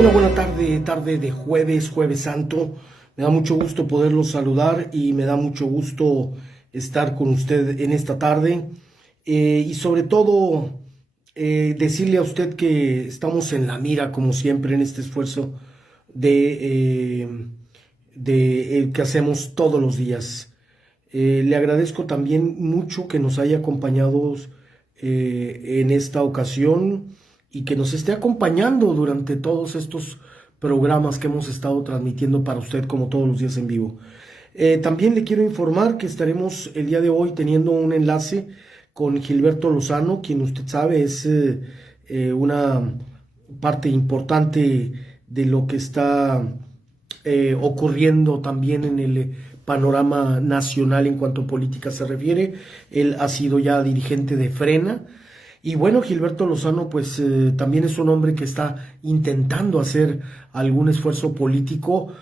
Una buena tarde de jueves santo. Me da mucho gusto poderlos saludar y me da mucho gusto estar con usted en esta tarde. Y sobre todo, decirle a usted que estamos en la mira, como siempre, en este esfuerzo de que hacemos todos los días. Le agradezco también mucho que nos haya acompañado en esta ocasión y que nos esté acompañando durante todos estos programas que hemos estado transmitiendo para usted como todos los días en vivo. También le quiero informar que estaremos el día de hoy teniendo un enlace con Gilberto Lozano, quien usted sabe es una parte importante de lo que está ocurriendo también en el panorama nacional en cuanto a política se refiere. Él ha sido ya dirigente de Frena. Y bueno, Gilberto Lozano pues también es un hombre que está intentando hacer algún esfuerzo político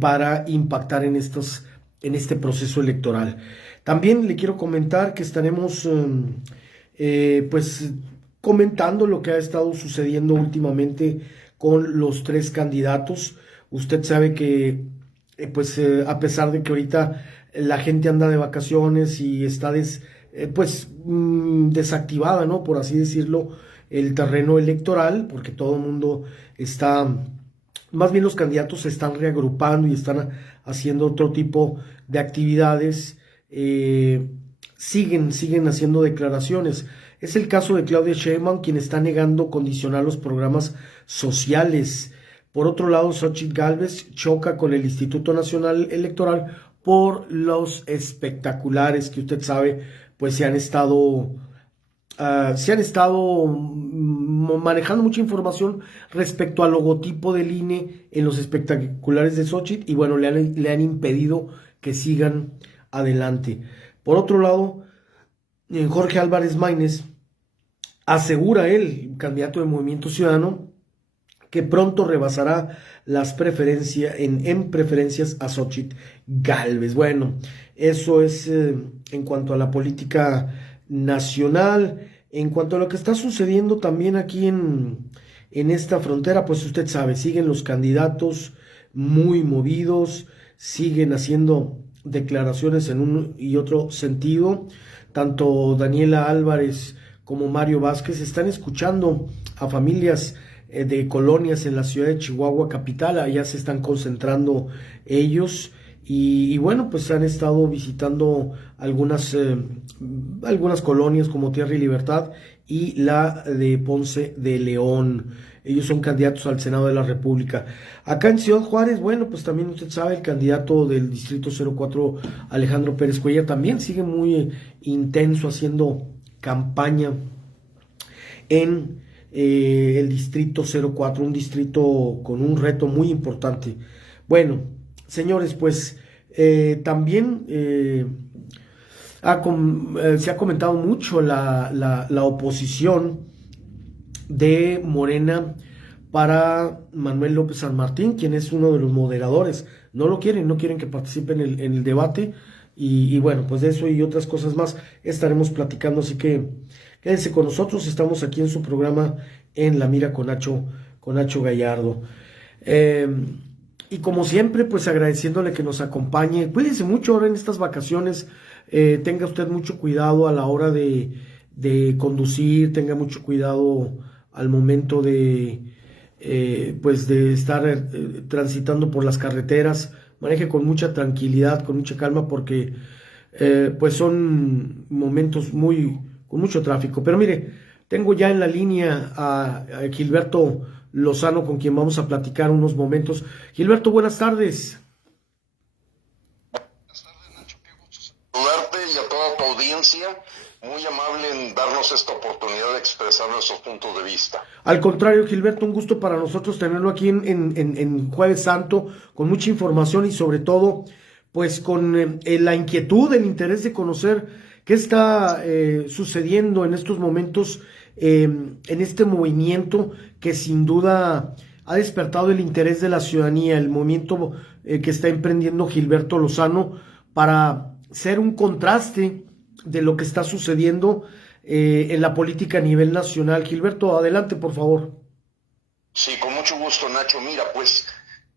para impactar en este proceso electoral. También le quiero comentar que estaremos pues comentando lo que ha estado sucediendo últimamente con los tres candidatos. Usted sabe que a pesar de que ahorita la gente anda de vacaciones y está desactivada, ¿no? Por así decirlo, el terreno electoral, porque todo el mundo está, más bien los candidatos se están reagrupando y están haciendo otro tipo de actividades, siguen haciendo declaraciones. Es el caso de Claudia Sheinbaum, quien está negando condicionar los programas sociales. Por otro lado, Xóchitl Gálvez choca con el Instituto Nacional Electoral por los espectaculares que usted sabe pues se han estado manejando mucha información respecto al logotipo del INE en los espectaculares de Xóchitl y bueno, le han impedido que sigan adelante. Por otro lado, Jorge Álvarez Maínez asegura él, candidato de Movimiento Ciudadano, que pronto rebasará las preferencias en preferencias a Xóchitl Gálvez. Bueno, eso es en cuanto a la política nacional. En cuanto a lo que está sucediendo también aquí en esta frontera, pues usted sabe, siguen los candidatos muy movidos, siguen haciendo declaraciones en un y otro sentido. Tanto Daniela Álvarez como Mario Vázquez están escuchando a familias de colonias en la ciudad de Chihuahua capital. Allá se están concentrando ellos y bueno, pues han estado visitando algunas colonias como Tierra y Libertad y la de Ponce de León. Ellos son candidatos al Senado de la República. Acá en Ciudad Juárez, bueno, pues también usted sabe, el candidato del Distrito 04, Alejandro Pérez Cuellar, también sigue muy intenso haciendo campaña en el Distrito 04, un distrito con un reto muy importante. Bueno, señores, pues también se ha comentado mucho la oposición de Morena para Manuel López San Martín, quien es uno de los moderadores. No quieren que participe en el debate y bueno, pues de eso y otras cosas más estaremos platicando, así que quédense con nosotros, estamos aquí en su programa En la Mira con Nacho Gallardo. Y como siempre, pues agradeciéndole que nos acompañe. Cuídense mucho ahora en estas vacaciones, tenga usted mucho cuidado a la hora de conducir, tenga mucho cuidado al momento de estar transitando por las carreteras. Maneje con mucha tranquilidad, con mucha calma, porque pues son momentos con mucho tráfico. Pero mire, tengo ya en la línea a Gilberto Lozano, con quien vamos a platicar unos momentos. Gilberto, buenas tardes. Buenas tardes, Nacho, qué gusto saludarte y a toda tu audiencia. Muy amable en darnos esta oportunidad de expresar nuestros puntos de vista. Al contrario, Gilberto, un gusto para nosotros tenerlo aquí en Jueves Santo, con mucha información y sobre todo, pues con la inquietud, el interés de conocer qué está sucediendo en estos momentos, en este movimiento que sin duda ha despertado el interés de la ciudadanía, el movimiento que está emprendiendo Gilberto Lozano para ser un contraste de lo que está sucediendo en la política a nivel nacional. Gilberto, adelante, por favor. Sí, con mucho gusto, Nacho. Mira, pues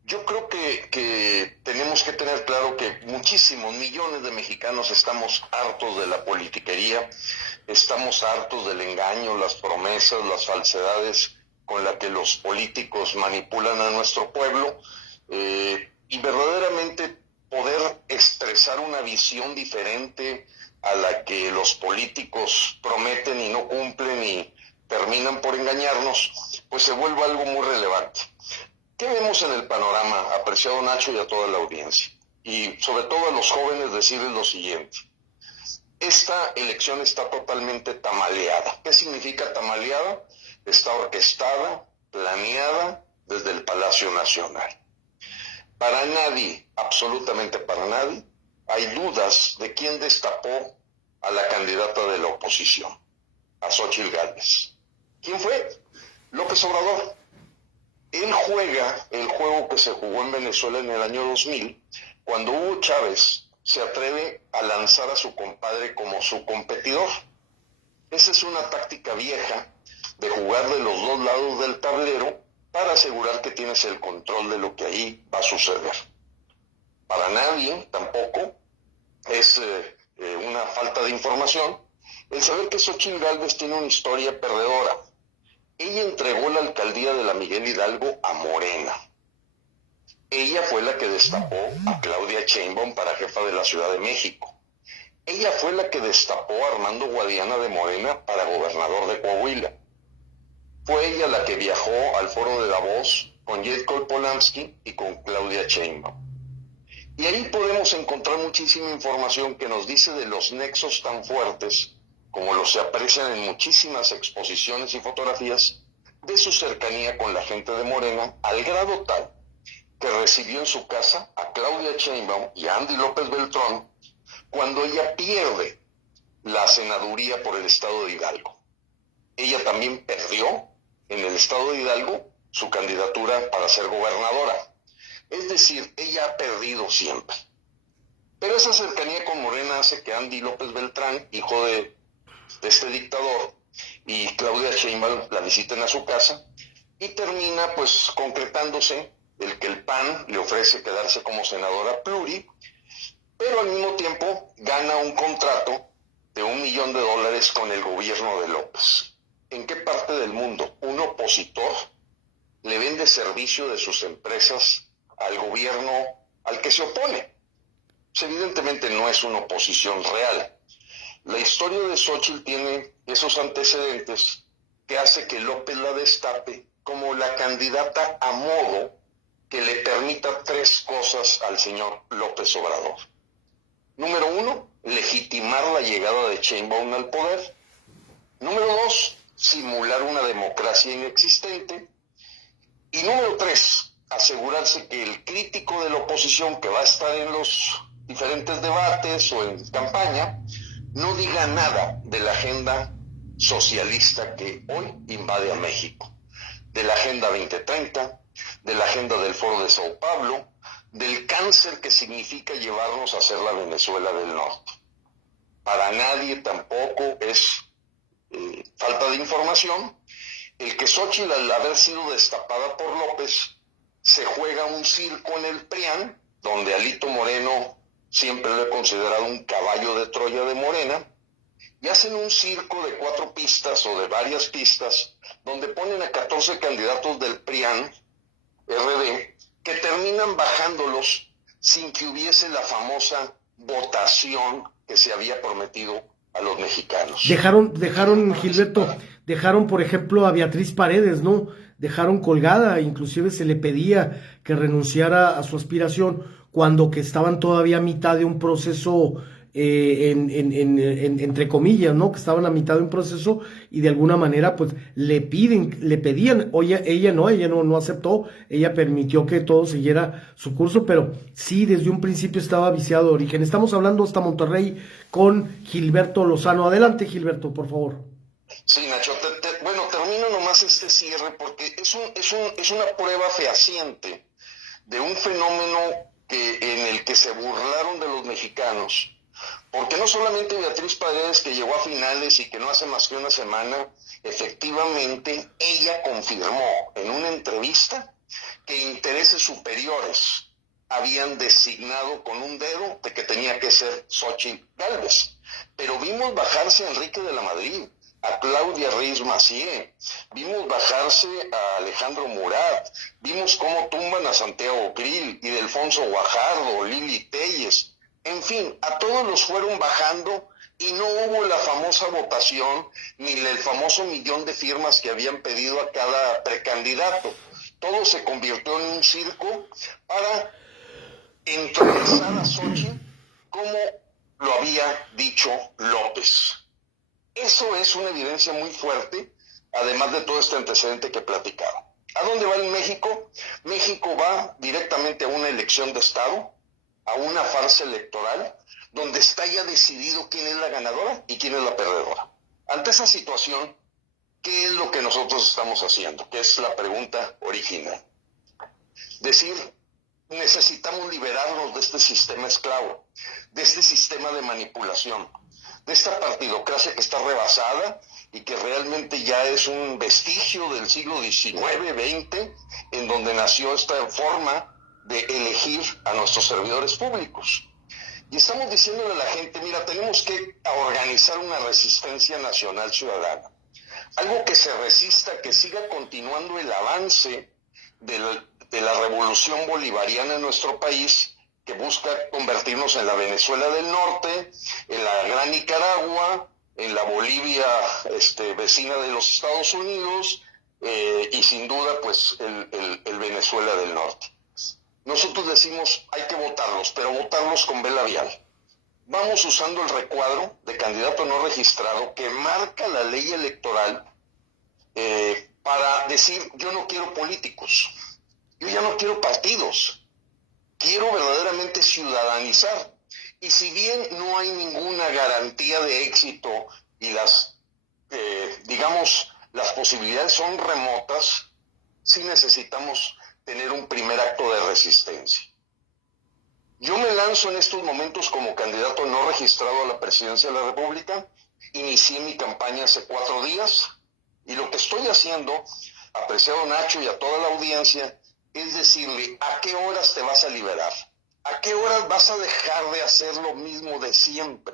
yo creo que tenemos que tener claro que muchísimos millones de mexicanos estamos hartos de la politiquería, estamos hartos del engaño, las promesas, las falsedades con las que los políticos manipulan a nuestro pueblo, y verdaderamente poder expresar una visión diferente a la que los políticos prometen y no cumplen y terminan por engañarnos, pues se vuelve algo muy relevante. ¿Qué vemos en el panorama, apreciado Nacho, y a toda la audiencia? Y sobre todo a los jóvenes decirles lo siguiente: esta elección está totalmente tamaleada. ¿Qué significa tamaleada? Está orquestada, planeada desde el Palacio Nacional. Para nadie, absolutamente para nadie, hay dudas de quién destapó a la candidata de la oposición, a Xóchitl Gálvez. ¿Quién fue? López Obrador. Él juega el juego que se jugó en Venezuela en el año 2000, cuando Hugo Chávez se atreve a lanzar a su compadre como su competidor. Esa es una táctica vieja de jugar de los dos lados del tablero para asegurar que tienes el control de lo que ahí va a suceder. Para nadie tampoco es una falta de información el saber que Xóchitl Gálvez tiene una historia perdedora. Ella entregó la alcaldía de la Miguel Hidalgo a Morena. Ella fue la que destapó a Claudia Sheinbaum para jefa de la Ciudad de México. Ella fue la que destapó a Armando Guadiana de Morena para gobernador de Coahuila. Fue ella la que viajó al foro de Davos con Jadko Polansky y con Claudia Sheinbaum. Y ahí podemos encontrar muchísima información que nos dice de los nexos tan fuertes, como los se aprecian en muchísimas exposiciones y fotografías, de su cercanía con la gente de Morena, al grado tal que recibió en su casa a Claudia Sheinbaum y a Andy López Beltrán cuando ella pierde la senaduría por el estado de Hidalgo. Ella también perdió en el estado de Hidalgo su candidatura para ser gobernadora. Es decir, ella ha perdido siempre. Pero esa cercanía con Morena hace que Andy López Beltrán, hijo de este dictador, y Claudia Sheinbaum la visiten a su casa, y termina pues concretándose el que el PAN le ofrece quedarse como senadora pluri, pero al mismo tiempo gana un contrato de $1 millón con el gobierno de López. ¿En qué parte del mundo un opositor le vende servicio de sus empresas al gobierno al que se opone? Pues evidentemente no es una oposición real. La historia de Xóchitl tiene esos antecedentes que hace que López la destape como la candidata a modo que le permita tres cosas al señor López Obrador. Número uno, legitimar la llegada de Sheinbaum al poder. Número dos, simular una democracia inexistente. Y número tres, asegurarse que el crítico de la oposición que va a estar en los diferentes debates o en campaña no diga nada de la agenda socialista que hoy invade a México, de la Agenda 2030, de la agenda del Foro de Sao Paulo, del cáncer que significa llevarnos a ser la Venezuela del Norte. Para nadie tampoco es falta de información el que Xóchitl, al haber sido destapada por López, se juega un circo en el PRIAN, donde Alito Moreno siempre lo he considerado un caballo de Troya de Morena, y hacen un circo de 4 pistas o de varias pistas, donde ponen a 14 candidatos del PRIAN, RD, que terminan bajándolos sin que hubiese la famosa votación que se había prometido a los mexicanos. Dejaron, por ejemplo, a Beatriz Paredes, ¿no? Dejaron colgada, inclusive se le pedía que renunciara a su aspiración cuando que estaban todavía a mitad de un proceso, entre comillas, ¿no? Que estaban a mitad de un proceso y de alguna manera, pues, le pedían, oye, ella no aceptó, ella permitió que todo siguiera su curso, pero sí, desde un principio estaba viciado de origen. Estamos hablando hasta Monterrey con Gilberto Lozano. Adelante, Gilberto, por favor. Sí, Nacho, bueno, termino nomás este cierre porque es una prueba fehaciente de un fenómeno en el que se burlaron de los mexicanos, porque no solamente Beatriz Paredes, que llegó a finales y que no hace más que una semana, efectivamente ella confirmó en una entrevista que intereses superiores habían designado con un dedo de que tenía que ser Xóchitl Gálvez. Pero vimos bajarse a Enrique de la Madrid, a Claudia Ruiz Massieu, vimos bajarse a Alejandro Murat, vimos cómo tumban a Santiago Krill, Ildefonso Guajardo, Lili Telles, en fin, a todos los fueron bajando y no hubo la famosa votación ni el famoso millón de firmas que habían pedido a cada precandidato. Todo se convirtió en un circo para entromezar a Xóchitl como lo había dicho López. Eso es una evidencia muy fuerte, además de todo este antecedente que he platicado. ¿A dónde va en México? México va directamente a una elección de Estado, a una farsa electoral, donde está ya decidido quién es la ganadora y quién es la perdedora. Ante esa situación, ¿qué es lo que nosotros estamos haciendo? Que es la pregunta original. Decir, necesitamos liberarnos de este sistema esclavo, de este sistema de manipulación, de esta partidocracia que está rebasada y que realmente ya es un vestigio del siglo XIX, XX, en donde nació esta forma de elegir a nuestros servidores públicos. Y estamos diciéndole a la gente, mira, tenemos que organizar una resistencia nacional ciudadana. Algo que se resista, que siga continuando el avance de la revolución bolivariana en nuestro país, que busca convertirnos en la Venezuela del Norte, en la Gran Nicaragua, en la Bolivia vecina de los Estados Unidos, y sin duda pues el Venezuela del Norte. Nosotros decimos hay que votarlos, pero votarlos con B labial. Vamos usando el recuadro de candidato no registrado que marca la ley electoral para decir yo no quiero políticos, yo ya no quiero partidos, quiero verdaderamente ciudadanizar. Y si bien no hay ninguna garantía de éxito y las posibilidades son remotas, sí necesitamos tener un primer acto de resistencia. Yo me lanzo en estos momentos como candidato no registrado a la presidencia de la República. Inicié mi campaña hace 4 días y lo que estoy haciendo, apreciado Nacho y a toda la audiencia, es decirle a qué horas te vas a liberar, a qué horas vas a dejar de hacer lo mismo de siempre.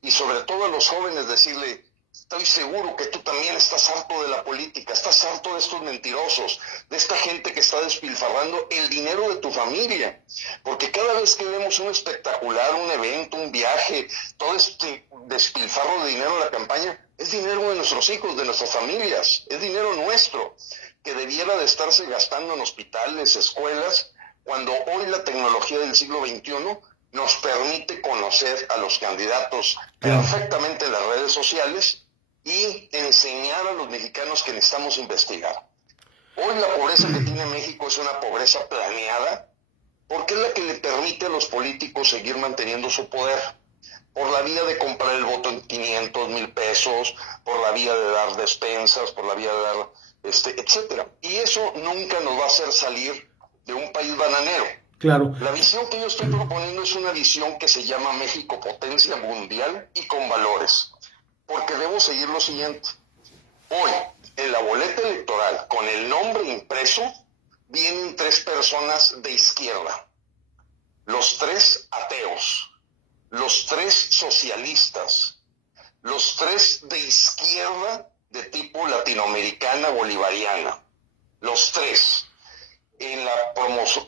Y sobre todo a los jóvenes decirle, estoy seguro que tú también estás harto de la política, estás harto de estos mentirosos, de esta gente que está despilfarrando el dinero de tu familia. Porque cada vez que vemos un espectacular, un evento, un viaje, todo este despilfarro de dinero en la campaña, es dinero de nuestros hijos, de nuestras familias, es dinero nuestro, que debiera de estarse gastando en hospitales, escuelas, cuando hoy la tecnología del siglo XXI nos permite conocer a los candidatos perfectamente en las redes sociales y enseñar a los mexicanos que necesitamos investigar. Hoy la pobreza que tiene México es una pobreza planeada porque es la que le permite a los políticos seguir manteniendo su poder, por la vía de comprar el voto en 500, 1,000 pesos, por la vía de dar despensas, por la vía de dar, etcétera. Y eso nunca nos va a hacer salir de un país bananero. Claro. La visión que yo estoy proponiendo es una visión que se llama México Potencia Mundial y con valores. Porque debo seguir lo siguiente. Hoy, en la boleta electoral, con el nombre impreso, vienen 3 personas de izquierda. Los 3 ateos, los 3 socialistas, los 3 de izquierda de tipo latinoamericana bolivariana. Los 3. En la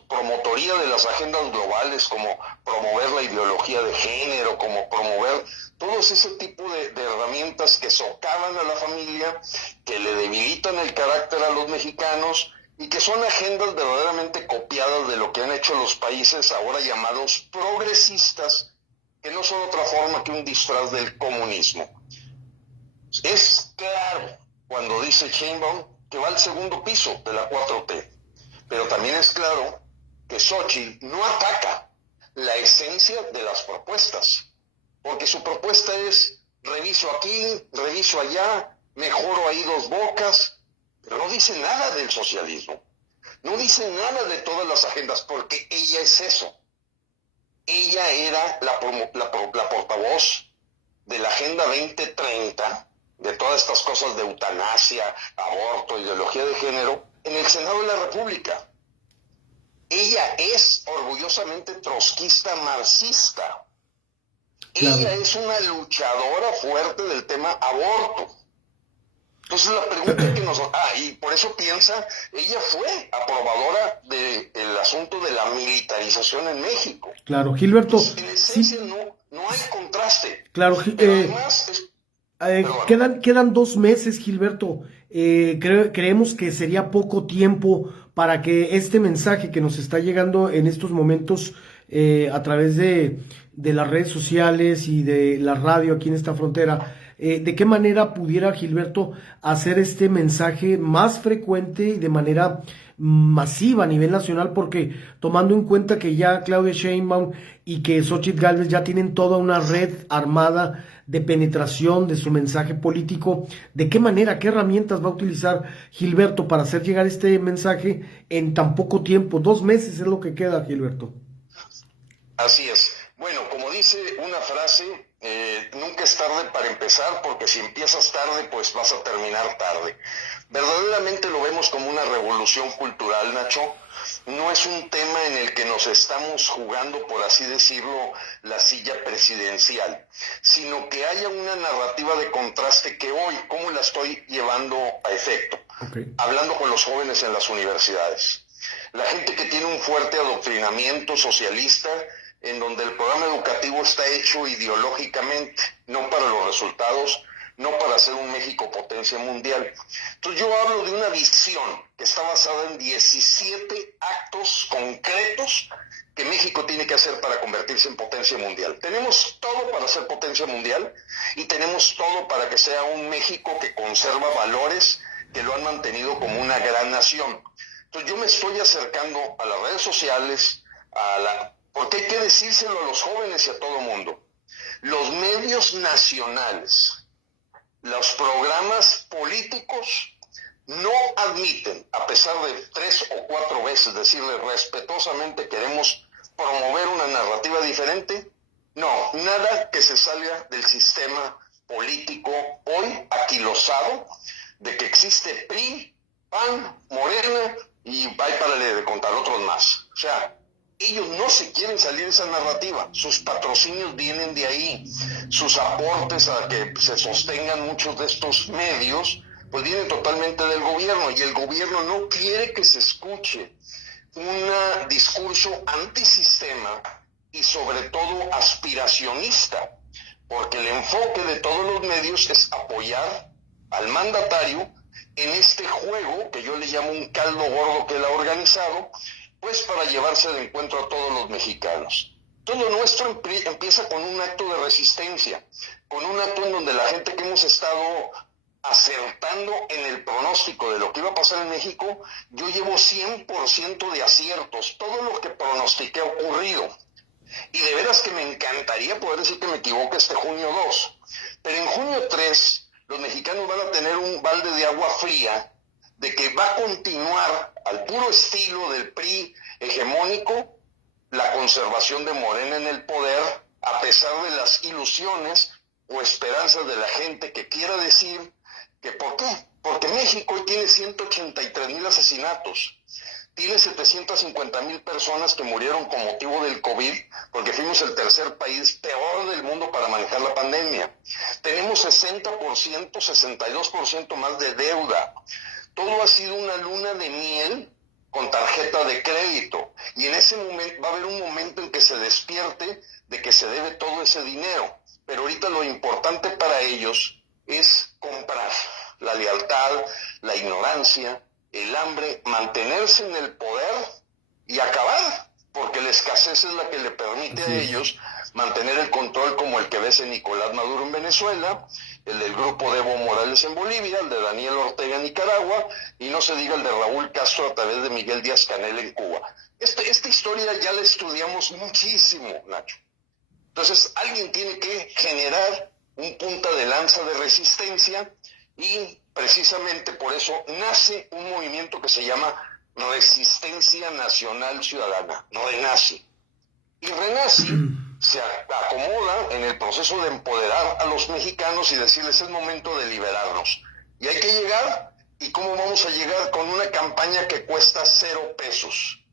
promotoría de las agendas globales, como promover la ideología de género, como promover todos ese tipo de herramientas que socavan a la familia, que le debilitan el carácter a los mexicanos y que son agendas verdaderamente copiadas de lo que han hecho los países ahora llamados progresistas, que no son otra forma que un disfraz del comunismo. Es claro cuando dice Sheinbaum que va al segundo piso de la 4T. Pero también es claro que Xóchitl no ataca la esencia de las propuestas, porque su propuesta es reviso aquí, reviso allá, mejoro ahí 2 bocas, pero no dice nada del socialismo, no dice nada de todas las agendas, porque ella es eso. Ella era la portavoz de la Agenda 2030, de todas estas cosas de eutanasia, aborto, ideología de género, en el Senado de la República. Ella es orgullosamente trotskista marxista. Claro. Ella es una luchadora fuerte del tema aborto. Entonces la pregunta que nos... y por eso piensa, ella fue aprobadora del asunto de la militarización en México. Claro, Gilberto. Entonces, en esencia Sí, no hay contraste. claro. Pero además... Quedan 2 meses, Gilberto. Creemos que sería poco tiempo para que este mensaje que nos está llegando en estos momentos a través de las redes sociales y de la radio aquí en esta frontera, ¿de qué manera pudiera Gilberto hacer este mensaje más frecuente y de manera masiva a nivel nacional? Porque tomando en cuenta que ya Claudia Sheinbaum y que Xóchitl Gálvez ya tienen toda una red armada de penetración de su mensaje político, ¿de qué manera, qué herramientas va a utilizar Gilberto para hacer llegar este mensaje en tan poco tiempo? 2 meses es lo que queda, Gilberto. Así es. Bueno, como dice una frase, nunca es tarde para empezar, porque si empiezas tarde, pues vas a terminar tarde. Verdaderamente lo vemos como una revolución cultural, Nacho. No es un tema en el que nos estamos jugando, por así decirlo, la silla presidencial, sino que haya una narrativa de contraste que hoy, ¿cómo la estoy llevando a efecto? Okay. Hablando con los jóvenes en las universidades. La gente que tiene un fuerte adoctrinamiento socialista, en donde el programa educativo está hecho ideológicamente, no para los resultados, no para ser un México potencia mundial. Entonces yo hablo de una visión que está basada en 17 actos concretos que México tiene que hacer para convertirse en potencia mundial. Tenemos todo para ser potencia mundial y tenemos todo para que sea un México que conserva valores que lo han mantenido como una gran nación. Entonces yo me estoy acercando a las redes sociales, porque hay que decírselo a los jóvenes y a todo el mundo. Los medios nacionales, los programas políticos no admiten, a pesar de 3 o 4 veces decirle respetuosamente queremos promover una narrativa diferente, no, nada que se salga del sistema político hoy aquilosado de que existe PRI, PAN, Morena y hay para de contar otros más. O sea, ellos no se quieren salir de esa narrativa, sus patrocinios vienen de ahí, sus aportes a que se sostengan muchos de estos medios, pues vienen totalmente del gobierno, y el gobierno no quiere que se escuche un discurso antisistema y sobre todo aspiracionista, porque el enfoque de todos los medios es apoyar al mandatario en este juego que yo le llamo un caldo gordo que él ha organizado, pues para llevarse de encuentro a todos los mexicanos. Todo nuestro empieza con un acto de resistencia, con un acto en donde la gente que hemos estado acertando en el pronóstico de lo que iba a pasar en México, yo llevo 100% de aciertos, todo lo que pronostiqué ha ocurrido. Y de veras que me encantaría poder decir que me equivoco este junio 2, pero en junio 3 los mexicanos van a tener un balde de agua fría de que va a continuar al puro estilo del PRI hegemónico la conservación de Morena en el poder, a pesar de las ilusiones o esperanzas de la gente que quiera decir que ¿por qué? Porque México hoy tiene 183,000 asesinatos, tiene 750,000 personas que murieron con motivo del COVID, porque fuimos el tercer país peor del mundo para manejar la pandemia. Tenemos 60%, 62% más de deuda. Todo ha sido una luna de miel con tarjeta de crédito, y en ese momento va a haber un momento en que se despierte de que se debe todo ese dinero, pero ahorita lo importante para ellos es comprar la lealtad, la ignorancia, el hambre, mantenerse en el poder y acabar, porque la escasez es la que le permite a ellos mantener el control, como el que ves en Nicolás Maduro en Venezuela, el del grupo de Evo Morales en Bolivia, el de Daniel Ortega en Nicaragua, y no se diga el de Raúl Castro a través de Miguel Díaz-Canel en Cuba. Esta historia ya la estudiamos muchísimo, Nacho. Entonces, alguien tiene que generar un punta de lanza de resistencia, y precisamente por eso nace un movimiento que se llama Resistencia Nacional Ciudadana, RENACI. Y Renassi se acomoda en el proceso de empoderar a los mexicanos y decirles es momento de liberarnos. Y hay que llegar, ¿y cómo vamos a llegar? Con una campaña que cuesta 0 pesos,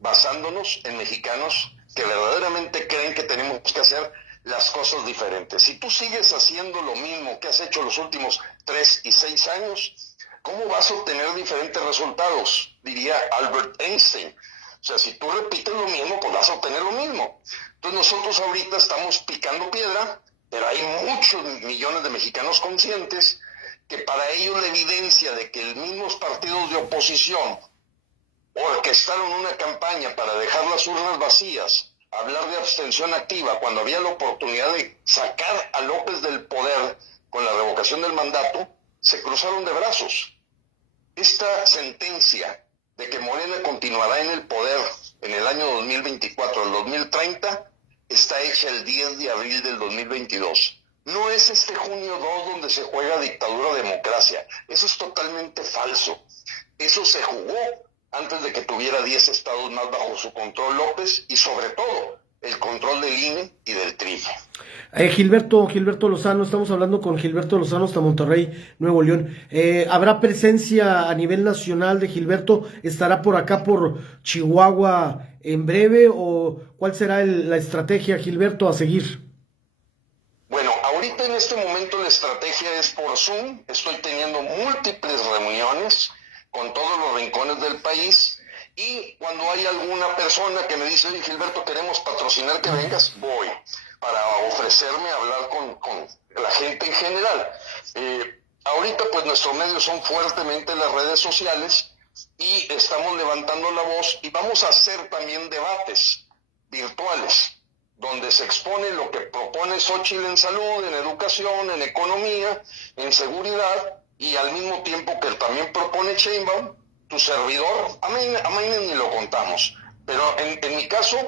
basándonos en mexicanos que verdaderamente creen que tenemos que hacer las cosas diferentes. Si tú sigues haciendo lo mismo que has hecho los últimos 3 y 6 años, ¿cómo vas a obtener diferentes resultados? Diría Albert Einstein. O sea, si tú repites lo mismo, pues vas a obtener lo mismo. Entonces nosotros ahorita estamos picando piedra, pero hay muchos millones de mexicanos conscientes que para ellos la evidencia de que los mismos partidos de oposición orquestaron una campaña para dejar las urnas vacías, hablar de abstención activa, cuando había la oportunidad de sacar a López del poder con la revocación del mandato, se cruzaron de brazos. Esta sentencia de que Morena continuará en el poder en el año 2024 al 2030 está hecha el 10 de abril del 2022. No es este junio 2 donde se juega dictadura o democracia. Eso es totalmente falso. Eso se jugó antes de que tuviera 10 estados más bajo su control López y sobre todo el control del INE y del TRI. Gilberto Lozano, estamos hablando con Gilberto Lozano hasta Monterrey, Nuevo León. ¿Habrá presencia a nivel nacional de Gilberto? ¿Estará por acá, por Chihuahua en breve? ¿O cuál será la estrategia, Gilberto, a seguir? Bueno, ahorita en este momento la estrategia es por Zoom. Estoy teniendo múltiples reuniones con todos los rincones del país. Y cuando hay alguna persona que me dice, oye Gilberto, queremos patrocinar que vengas, voy para ofrecerme a hablar con la gente en general. Ahorita pues nuestros medios son fuertemente las redes sociales y estamos levantando la voz y vamos a hacer también debates virtuales donde se expone lo que propone Xóchitl en salud, en educación, en economía, en seguridad y al mismo tiempo que también propone Sheinbaum, tu servidor, a mí ni lo contamos, pero en mi caso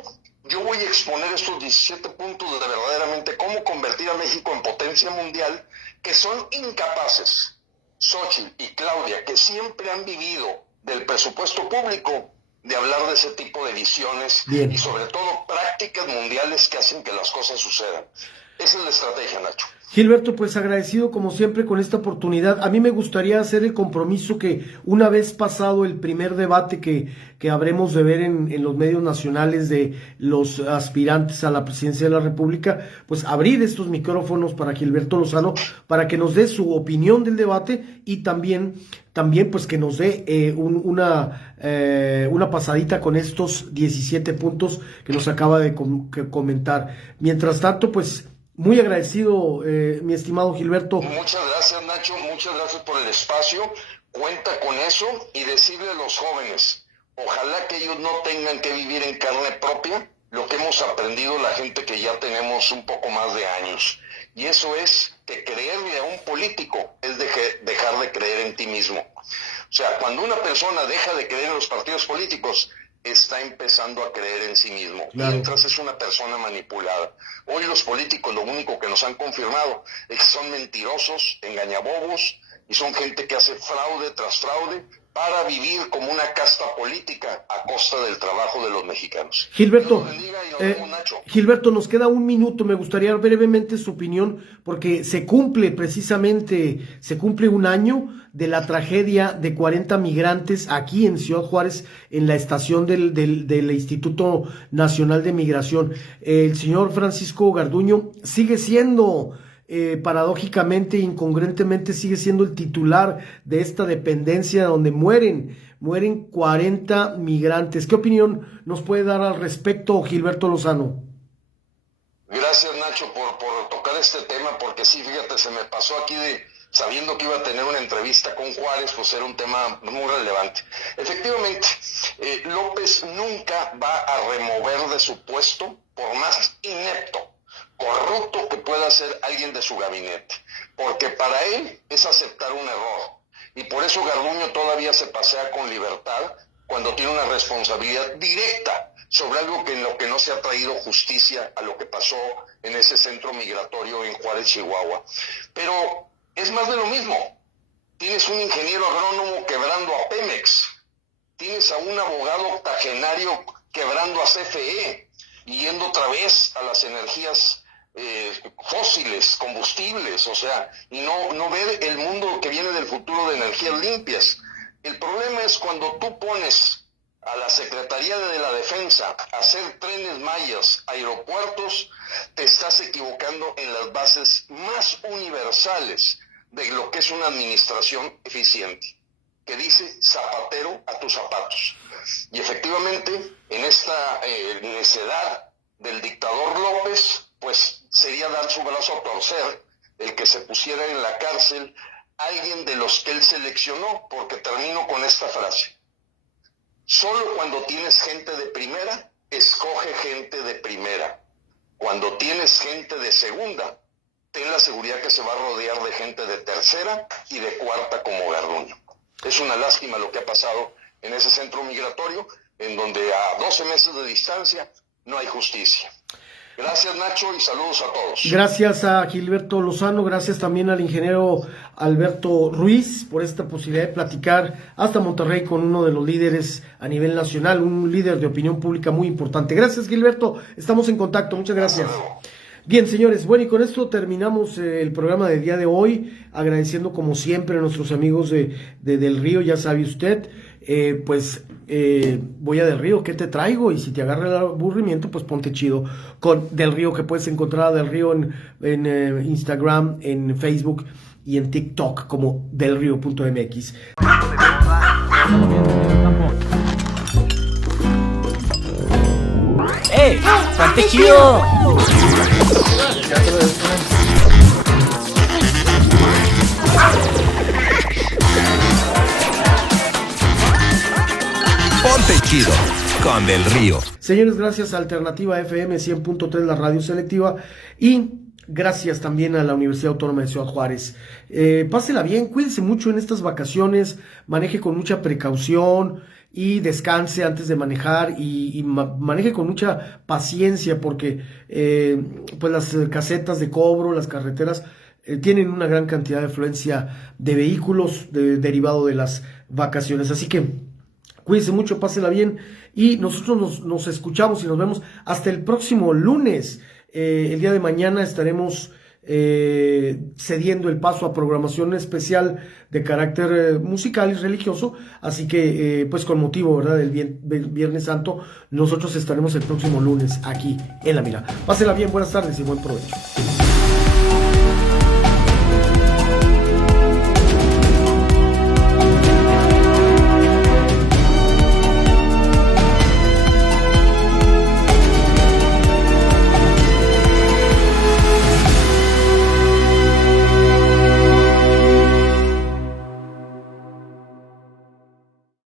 yo voy a exponer estos 17 puntos de verdaderamente cómo convertir a México en potencia mundial, que son incapaces, Xóchitl y Claudia, que siempre han vivido del presupuesto público, de hablar de ese tipo de visiones. Bien. Y sobre todo prácticas mundiales que hacen que las cosas sucedan. Esa es la estrategia, Nacho. Gilberto, pues agradecido como siempre con esta oportunidad. A mí me gustaría hacer el compromiso que una vez pasado el primer debate que habremos de ver en los medios nacionales de los aspirantes a la presidencia de la República, pues abrir estos micrófonos para Gilberto Lozano, para que nos dé su opinión del debate y también pues que nos dé una pasadita con estos 17 puntos que nos acaba de comentar. Mientras tanto, pues muy agradecido, mi estimado Gilberto. Muchas gracias, Nacho, muchas gracias por el espacio. Cuenta con eso y decirle a los jóvenes, ojalá que ellos no tengan que vivir en carne propia lo que hemos aprendido la gente que ya tenemos un poco más de años. Y eso es que creerle a un político es dejar de creer en ti mismo. O sea, cuando una persona deja de creer en los partidos políticos, está empezando a creer en sí mismo, claro. Mientras es una persona manipulada. Hoy los políticos lo único que nos han confirmado es que son mentirosos, engañabobos, y son gente que hace fraude tras fraude para vivir como una casta política a costa del trabajo de los mexicanos. Gilberto, Gilberto, nos queda un minuto, me gustaría brevemente su opinión, porque se cumple un año de la tragedia de 40 migrantes aquí en Ciudad Juárez, en la estación del Instituto Nacional de Migración. El señor Francisco Garduño sigue siendo, paradójicamente, incongruentemente, sigue siendo el titular de esta dependencia donde mueren 40 migrantes. ¿Qué opinión nos puede dar al respecto, Gilberto Lozano? Gracias, Nacho, por tocar este tema, porque sí, fíjate, se me pasó aquí sabiendo que iba a tener una entrevista con Juárez, pues era un tema muy relevante. Efectivamente, López nunca va a remover de su puesto, por más inepto, corrupto que pueda ser alguien de su gabinete, porque para él es aceptar un error. Y por eso Garduño todavía se pasea con libertad cuando tiene una responsabilidad directa sobre algo en lo que no se ha traído justicia a lo que pasó en ese centro migratorio en Juárez, Chihuahua. Pero es más de lo mismo. Tienes un ingeniero agrónomo quebrando a Pemex, tienes a un abogado octogenario quebrando a CFE, yendo otra vez a las energías fósiles, combustibles, o sea, y no ve el mundo que viene del futuro de energías limpias. El problema es cuando tú pones a la Secretaría de la Defensa a hacer trenes mayas, aeropuertos, te estás equivocando en las bases más universales de lo que es una administración eficiente, que dice zapatero a tus zapatos. Y efectivamente, en esta necedad del dictador López, pues sería dar su brazo a torcer el que se pusiera en la cárcel alguien de los que él seleccionó, porque termino con esta frase: solo cuando tienes gente de primera, escoge gente de primera. Cuando tienes gente de segunda, ten la seguridad que se va a rodear de gente de tercera y de cuarta como Garduño. Es una lástima lo que ha pasado en ese centro migratorio, en donde a 12 meses de distancia no hay justicia. Gracias, Nacho, y saludos a todos. Gracias a Gilberto Lozano, gracias también al ingeniero Alberto Ruiz por esta posibilidad de platicar hasta Monterrey con uno de los líderes a nivel nacional, un líder de opinión pública muy importante. Gracias, Gilberto, estamos en contacto, muchas gracias. Bien, señores, bueno, y con esto terminamos el programa del día de hoy, agradeciendo como siempre a nuestros amigos de Del Río, ya sabe usted, voy a Del Río, ¿qué te traigo? Y si te agarra el aburrimiento, pues ponte chido con Del Río, que puedes encontrar a Del Río en Instagram, en Facebook y en TikTok como delrio.mx. ¡Eh! ¡Ponte chido! Ponte chido con Del Río. Señores, gracias a Alternativa FM 100.3, la radio selectiva, y gracias también a la Universidad Autónoma de Ciudad Juárez. Pásela bien, cuídense mucho en estas vacaciones, maneje con mucha precaución y descanse antes de manejar y maneje con mucha paciencia, porque pues las casetas de cobro, las carreteras tienen una gran cantidad de afluencia de vehículos derivado de las vacaciones, así que cuídense mucho, pásela bien, y nosotros nos escuchamos y nos vemos hasta el próximo lunes. El día de mañana estaremos cediendo el paso a programación especial de carácter musical y religioso, así que pues con motivo, ¿verdad?, del Viernes Santo, nosotros estaremos el próximo lunes aquí en La Mira. Pásela bien, buenas tardes y buen provecho.